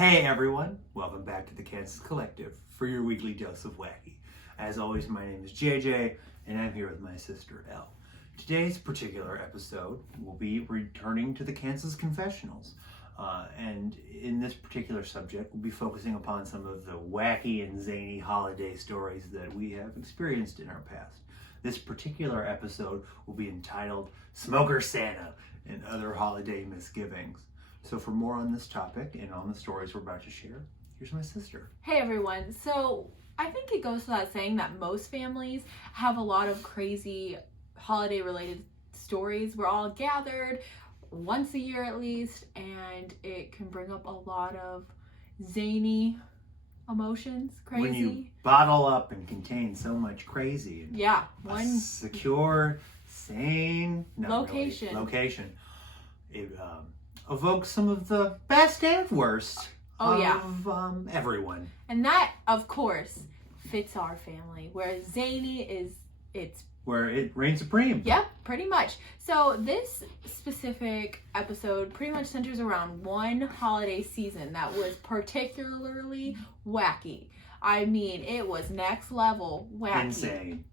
Hey everyone, welcome back to the Kansas Collective for your weekly dose of wacky. As always, my name is JJ and I'm here with my sister Elle. Today's particular episode will be returning to the Kansas Confessionals. And in this particular subject, we'll be focusing upon some of the wacky and zany holiday stories that we have experienced in our past. This particular episode will be entitled Smoker Santa and Other Holiday Misgivings. So for more on this topic and on the stories we're about to share, here's my sister. Hey everyone. So I think it goes without saying that most families have a lot of crazy holiday related stories. We're all gathered once a year at least, and it can bring up a lot of zany emotions, crazy. When you bottle up and contain so much crazy. Yeah. One secure, sane location. It evokes some of the best and worst of everyone. And that, of course, fits our family, where zany is where it reigns supreme. Yep, pretty much. So this specific episode pretty much centers around one holiday season that was particularly wacky. I mean, it was next level wacky. Insane.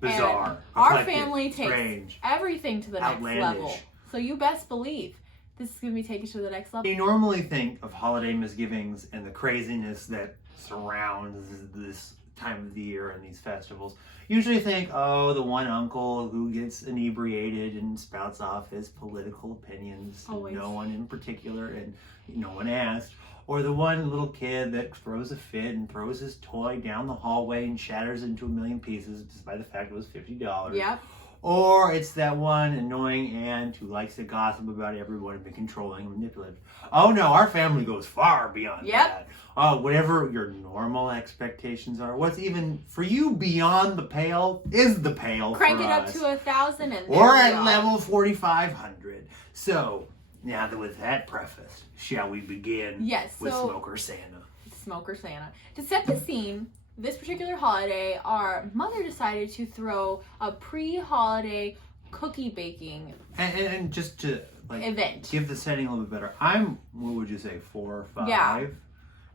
Bizarre. Our family takes strange, everything to the outlandish. next level. So you best believe this is going to be taken to the next level. You normally think of holiday misgivings and the craziness that surrounds this time of the year and these festivals. Usually think, oh, the one uncle who gets inebriated and spouts off his political opinions. Always. No one in particular, and no one asked. Or the one little kid that throws a fit and throws his toy down the hallway and shatters it into a million pieces despite the fact it was $50. Yep. Or it's that one annoying aunt who likes to gossip about everyone and be controlling and manipulative. Oh no, our family goes far beyond that. Whatever your normal expectations are, what's even for you beyond the pale is the pale. Crank for it up us. to 1,000 and or at level 4,500. So now that with that preface, shall we begin? Yes. With Smoker Santa. Smoker Santa. To set the scene, this particular holiday, our mother decided to throw a pre-holiday cookie baking and just to event. Give the setting a little bit better. I'm, what would you say, 4 or 5? Yeah.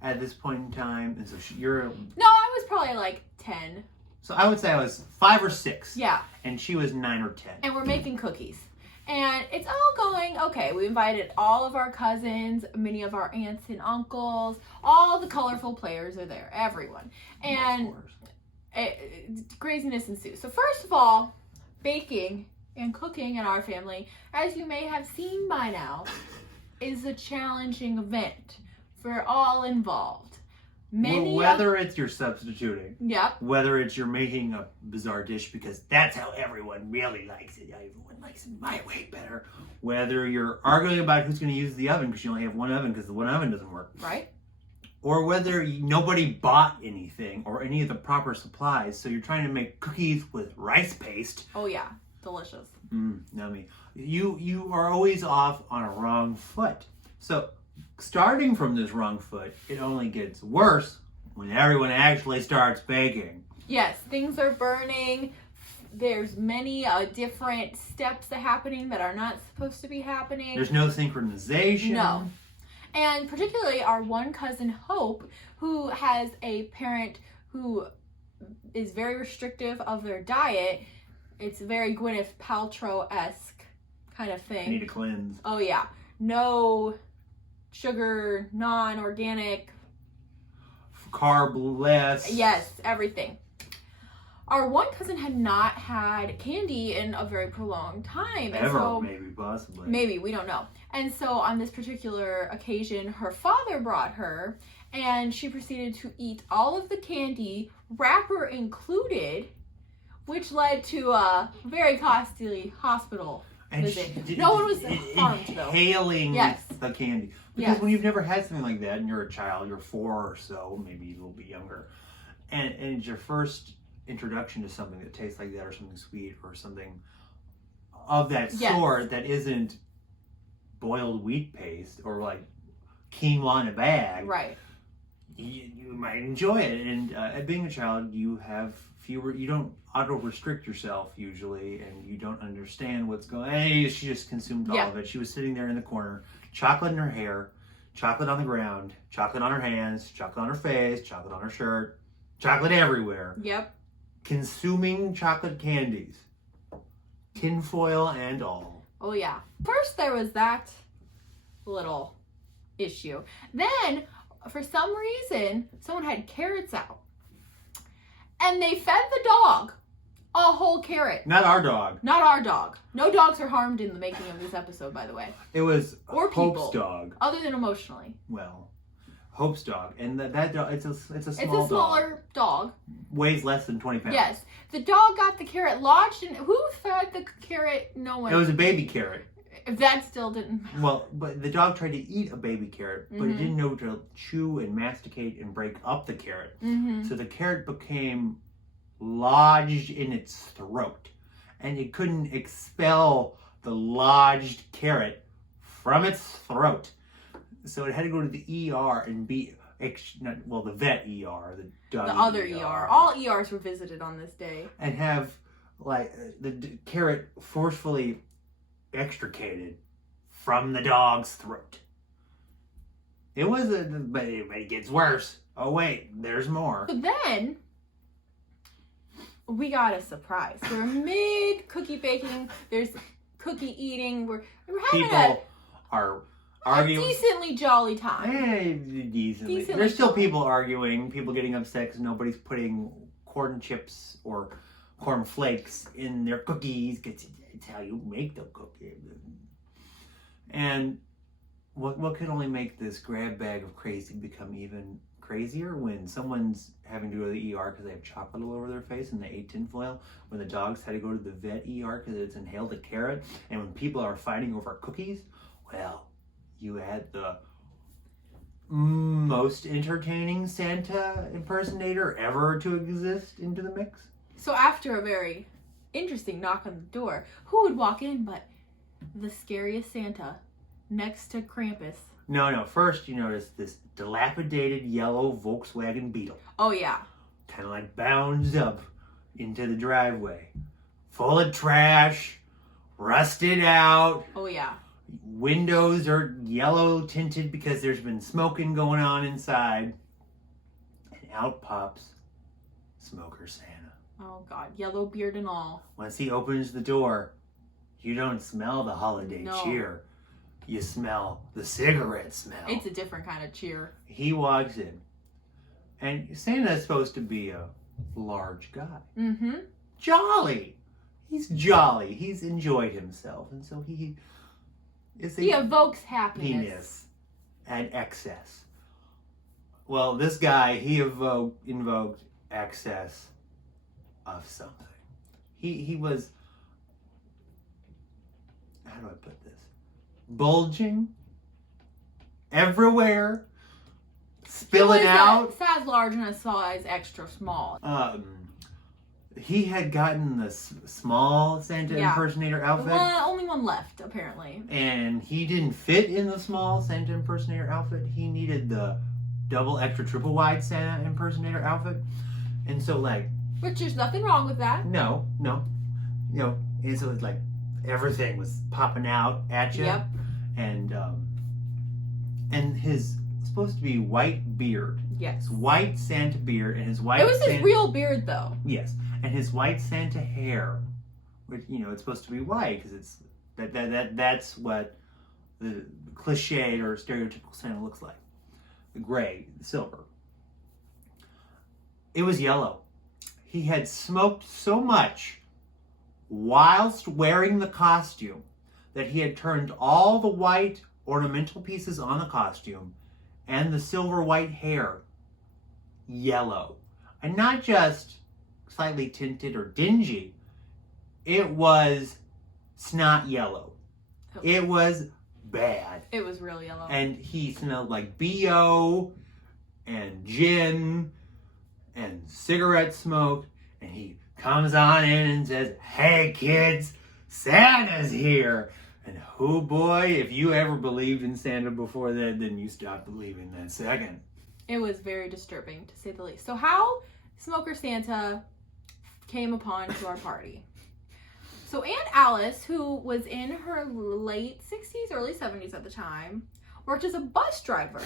At this point in time, and so you're... No, I was probably like 10. So I would say I was 5 or 6. Yeah. And she was 9 or 10. And we're making cookies. And it's all going okay. We invited all of our cousins, many of our aunts and uncles, all the colorful players are there, everyone. And craziness ensues. So first of all, baking and cooking in our family, as you may have seen by now, is a challenging event for all involved. Whether it's you're substituting, yep, whether it's you're making a bizarre dish because that's how everyone really likes it, everyone likes it my way better, whether you're arguing about who's going to use the oven because you only have one oven because the one oven doesn't work, right? Or whether nobody bought anything or any of the proper supplies, so you're trying to make cookies with rice paste. Oh yeah, delicious. Yummy. You are always off on a wrong foot. So starting from this wrong foot, it only gets worse when everyone actually starts baking. Yes, things are burning. There's many different steps that are happening that are not supposed to be happening. There's no synchronization. No. And particularly our one cousin, Hope, who has a parent who is very restrictive of their diet. It's very Gwyneth Paltrow-esque kind of thing. I need to cleanse. Oh, yeah. No sugar, non-organic. Carb less. Yes, everything. Our one cousin had not had candy in a very prolonged time. Ever, so, maybe, possibly. Maybe, we don't know. And so on this particular occasion, her father brought her, and she proceeded to eat all of the candy, wrapper included, which led to a very costly hospital visit. No one was harmed, though. Inhaling the candy. Because when you've never had something like that and you're a child, you're 4 or so, maybe a little bit younger, and it's your first introduction to something that tastes like that or something sweet or something of that sort that isn't boiled wheat paste or like quinoa in a bag, right? You might enjoy it. And being a child, you have you don't auto-restrict yourself usually, and you don't understand what's going on. She just consumed all of it. She was sitting there in the corner, chocolate in her hair, Chocolate on the ground, chocolate on her hands, chocolate on her face, chocolate on her shirt, chocolate everywhere. Yep. Consuming chocolate candies. Tinfoil and all. Oh, yeah. First, there was that little issue. Then, for some reason, someone had carrots out. And they fed the dog a whole carrot. Not our dog. Not our dog. No dogs are harmed in the making of this episode, by the way. It was Or Hope's people. dog. Other than emotionally. Well, Hope's dog. And that dog, it's a small It's a smaller dog. Weighs less than 20 pounds. Yes. The dog got the carrot lodged in... Who fed the carrot? No one. It was a baby carrot. That still didn't matter. Well, but the dog tried to eat a baby carrot, but it Mhm. didn't know to chew and masticate and break up the carrot. Mm-hmm. So the carrot became lodged in its throat, and it couldn't expel the lodged carrot from its throat. So it had to go to the ER and be, the vet ER, the dog The other ER. All ERs were visited on this day. and have the carrot forcefully extricated from the dog's throat. It was but it gets worse. Oh wait, there's more. So then, we got a surprise. We're mid cookie baking. There's cookie eating. We're having People are a arguing. decently jolly time. Decently. Decently There's still jolly. people arguing, people getting upset because nobody's putting corn chips or corn flakes in their cookies. It's how you make the cookie. And what could only make this grab bag of crazy become even crazier when someone's having to go to the ER because they have chocolate all over their face and they ate tinfoil, when the dogs had to go to the vet ER because it's inhaled a carrot, and when people are fighting over cookies, well, you add the most entertaining Santa impersonator ever to exist into the mix. So after a very interesting knock on the door, who would walk in but the scariest Santa next to Krampus? No. First, you notice this dilapidated yellow Volkswagen Beetle. Oh, yeah. Kind of like bounds up into the driveway. Full of trash, rusted out. Oh, yeah. Windows are yellow tinted because there's been smoking going on inside. And out pops Smoker Santa. Oh, God. Yellow beard and all. Once he opens the door, you don't smell the holiday No. cheer. You smell the cigarette smell. It's a different kind of cheer. He walks in. And Santa is supposed to be a large guy. Mm-hmm. Jolly. He's jolly. He's enjoyed himself. And so he is He evokes happiness. penis and excess. Well, this guy, he invoked excess of something. He was, how do I put this? Bulging everywhere, spilling out. Size large and a size extra small. He had gotten the small Santa impersonator outfit. Only one left, apparently. And he didn't fit in the small Santa impersonator outfit. He needed the double extra triple wide Santa impersonator outfit. And so Which there's nothing wrong with that. no. And so it's everything was popping out at you. Yep. And his supposed to be white beard. Yes. His white Santa beard and his white It was his real beard, though. Yes. And his white Santa hair, which it's supposed to be white because it's that's what the cliched or stereotypical Santa looks like. The gray, the silver. It was yellow. He had smoked so much whilst wearing the costume that he had turned all the white ornamental pieces on the costume and the silver white hair yellow. And not just slightly tinted or dingy. It was snot yellow. It was bad. It was real yellow. And he smelled like BO and gin and cigarette smoke. And he comes on in and says, "Hey kids, Santa's here." And oh boy, if you ever believed in Santa before that, then you stopped believing that second. It was very disturbing, to say the least. So how Smoker Santa came upon to our party. So Aunt Alice, who was in her late 60s, early 70s at the time, worked as a bus driver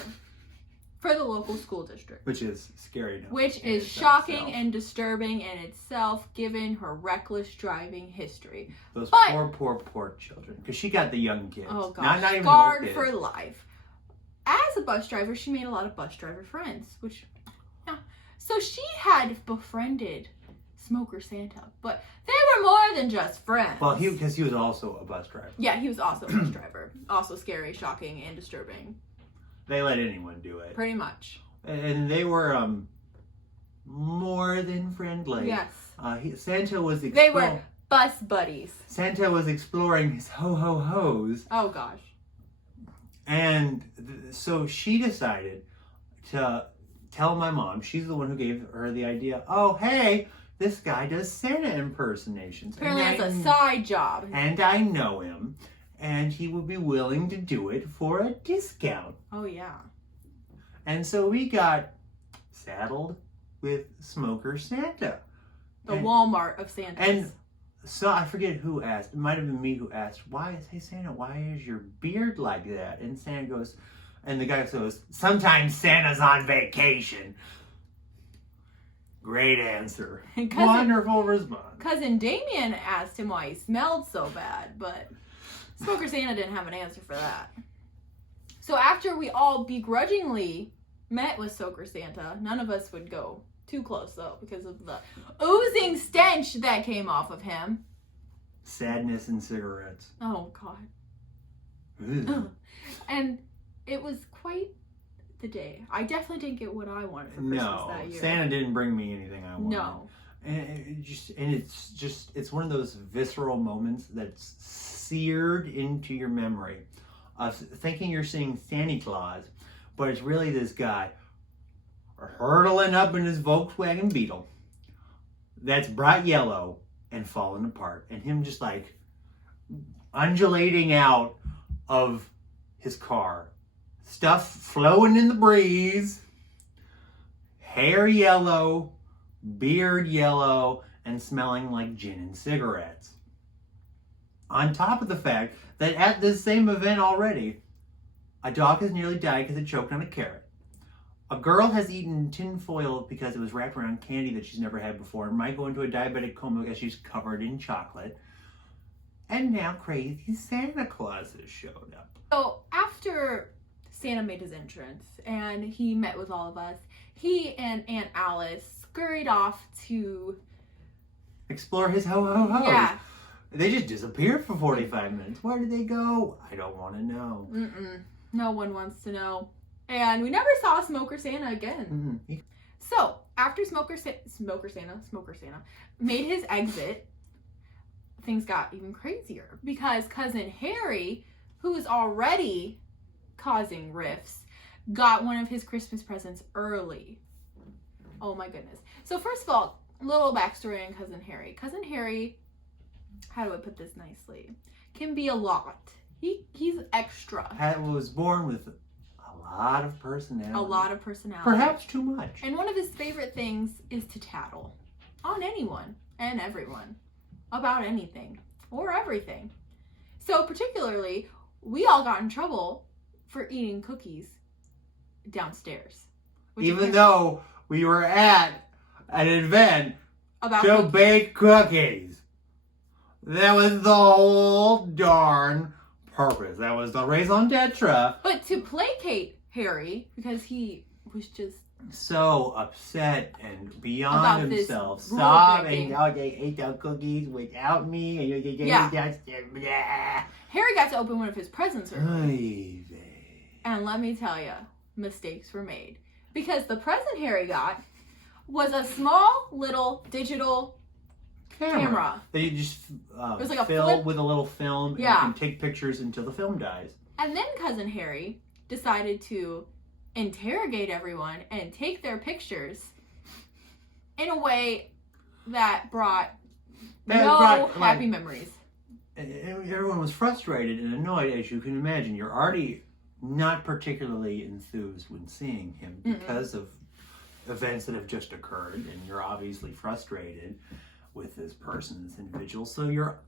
for the local school district. Which is scary enough. Which in is its shocking itself. and disturbing in itself, given her reckless driving history. Those But- poor children. Because she got the young kids. Oh gosh, not even scarred old for kids. life. As a bus driver, she made a lot of bus driver friends, which, yeah. So she had befriended Smoker Santa, but they were more than just friends. Well, because he was also a bus driver. Yeah, he was also a bus driver. Also scary, shocking, and disturbing. They let anyone do it. Pretty much. And they were more than friendly. Yes. Santa was They were bus buddies. Santa was exploring his ho-ho-hos. Oh gosh. And so she decided to tell my mom, she's the one who gave her the idea, oh, hey, this guy does Santa impersonations. Apparently that's a side job. And I know him, and he would be willing to do it for a discount. Oh yeah. And so we got saddled with Smoker Santa. The Walmart of Santas. And so I forget who asked. It might have been me who asked, hey Santa, why is your beard like that? And Santa goes, and the guy goes, sometimes Santa's on vacation. Great answer. Wonderful response. Cousin Damien asked him why he smelled so bad, but Smoker Santa didn't have an answer for that. So after we all begrudgingly met with Smoker Santa, none of us would go too close though, because of the oozing stench that came off of him. Sadness and cigarettes. Oh God. Ugh. And it was quite the day. I definitely didn't get what I wanted for Christmas that year. Santa didn't bring me anything I wanted. No. And it's one of those visceral moments that's seared into your memory of thinking you're seeing Santa Claus, but it's really this guy hurtling up in his Volkswagen Beetle that's bright yellow and falling apart, and him just like undulating out of his car, stuff flowing in the breeze, hair yellow, beard yellow, and smelling like gin and cigarettes. On top of the fact that at this same event already, a dog has nearly died because it choked on a carrot. A girl has eaten tin foil because it was wrapped around candy that she's never had before and might go into a diabetic coma because she's covered in chocolate. And now crazy Santa Claus has showed up. So after Santa made his entrance and he met with all of us, he and Aunt Alice scurried off to Explore his ho-ho-hos. Yeah. They just disappeared for 45 minutes. Where did they go? I don't want to know. No one wants to know. And we never saw Smoker Santa again. Mm-hmm. So after Smoker Santa made his exit, things got even crazier because Cousin Harry, who was already causing rifts, got one of his Christmas presents early. Oh my goodness. So first of all, a little backstory on Cousin Harry. Cousin Harry, how do I put this nicely, can be a lot. He's extra. Was born with a lot of personality. A lot of personality. Perhaps too much. And one of his favorite things is to tattle on anyone and everyone about anything or everything. So particularly, we all got in trouble for eating cookies downstairs. Even though we were at an event about to cookies. bake cookies. That was the whole darn purpose. That was the raison d'etre. But to placate Harry, because he was just so upset and beyond About himself, this rule sobbing, breaking. oh, they ate the cookies without me, and Yeah. Harry got to open one of his presents early. yeah. And let me tell you, mistakes were made. Because the present Harry got was a small little digital camera. That you just It was like a fill flip. with a little film, and Yeah. you can take pictures until the film dies. And then Cousin Harry decided to interrogate everyone and take their pictures in a way that brought happy memories. And everyone was frustrated and annoyed, as you can imagine. You're already not particularly enthused when seeing him because of events that have just occurred, and you're obviously frustrated with this person, this individual. So you're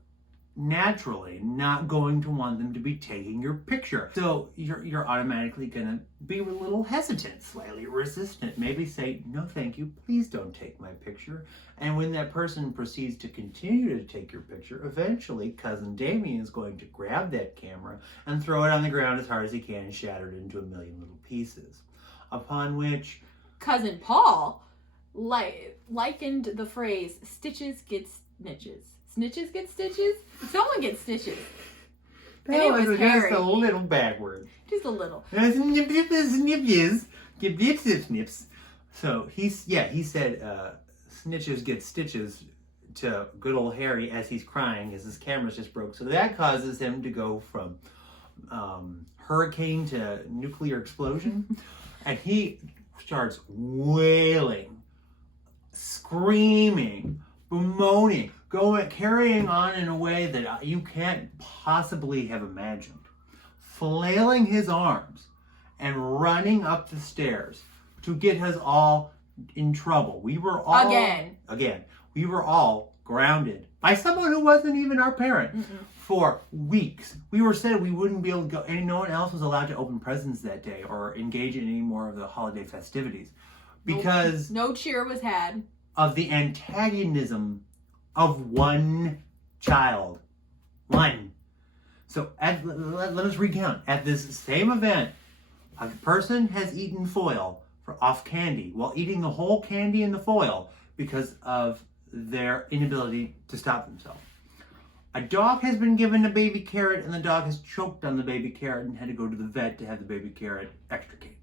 naturally not going to want them to be taking your picture. So you're automatically gonna be a little hesitant, slightly resistant. Maybe say, no thank you, please don't take my picture. And when that person proceeds to continue to take your picture, eventually cousin Damien is going to grab that camera and throw it on the ground as hard as he can and shatter it into a million little pieces. Upon which cousin Paul likened the phrase "stitches get snitches." Snitches get stitches? Someone gets stitches. And it was Harry. Just a little backwards. Just a little. So he said snitches get stitches to good old Harry as he's crying as his camera's just broke. So that causes him to go from hurricane to nuclear explosion. And he starts wailing, screaming, bemoaning, carrying on in a way that you can't possibly have imagined. Flailing his arms and running up the stairs to get us all in trouble. We were all... Again. We were all grounded by someone who wasn't even our parent for weeks. We were said we wouldn't be able to go, and no one else was allowed to open presents that day or engage in any more of the holiday festivities. Because... No cheer was had. Of the antagonism of one child. One. So let us recount. At this same event, a person has eaten foil off candy while eating the whole candy in the foil because of their inability to stop themselves. A dog has been given a baby carrot and the dog has choked on the baby carrot and had to go to the vet to have the baby carrot extricated.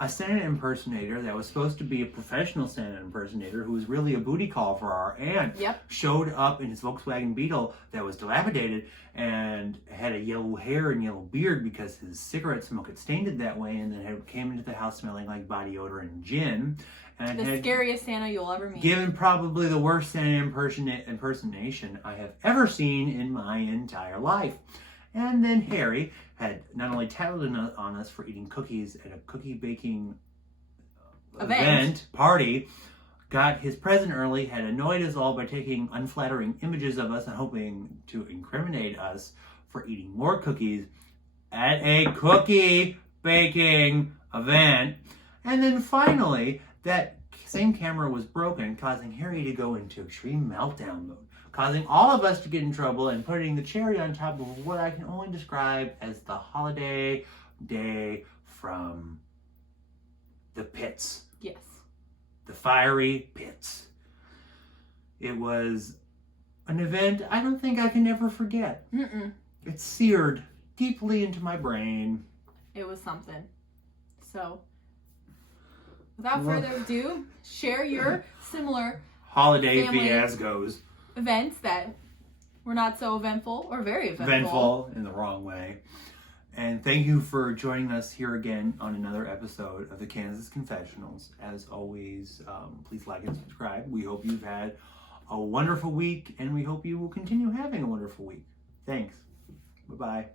A Santa impersonator that was supposed to be a professional Santa impersonator who was really a booty call for our aunt showed up in his Volkswagen Beetle that was dilapidated and had a yellow hair and yellow beard because his cigarette smoke had stained it that way, and then came into the house smelling like body odor and gin. And the scariest Santa you'll ever meet. Given probably the worst Santa impersonation I have ever seen in my entire life. And then Harry had not only tattled on us for eating cookies at a cookie baking party, got his present early, had annoyed us all by taking unflattering images of us and hoping to incriminate us for eating more cookies at a cookie baking event. And then finally, that same camera was broken, causing Harry to go into extreme meltdown mode, causing all of us to get in trouble and putting the cherry on top of what I can only describe as the holiday day from the pits. Yes. The fiery pits. It was an event I don't think I can ever forget. It's seared deeply into my brain. It was something. So, without further ado, share your similar holiday fiascos. Events that were not so eventful or very eventful. Eventful in the wrong way. And thank you for joining us here again on another episode of the Kansas Confessionals. As always, please like and subscribe. We hope you've had a wonderful week, and we hope you will continue having a wonderful week. Thanks. Bye-bye.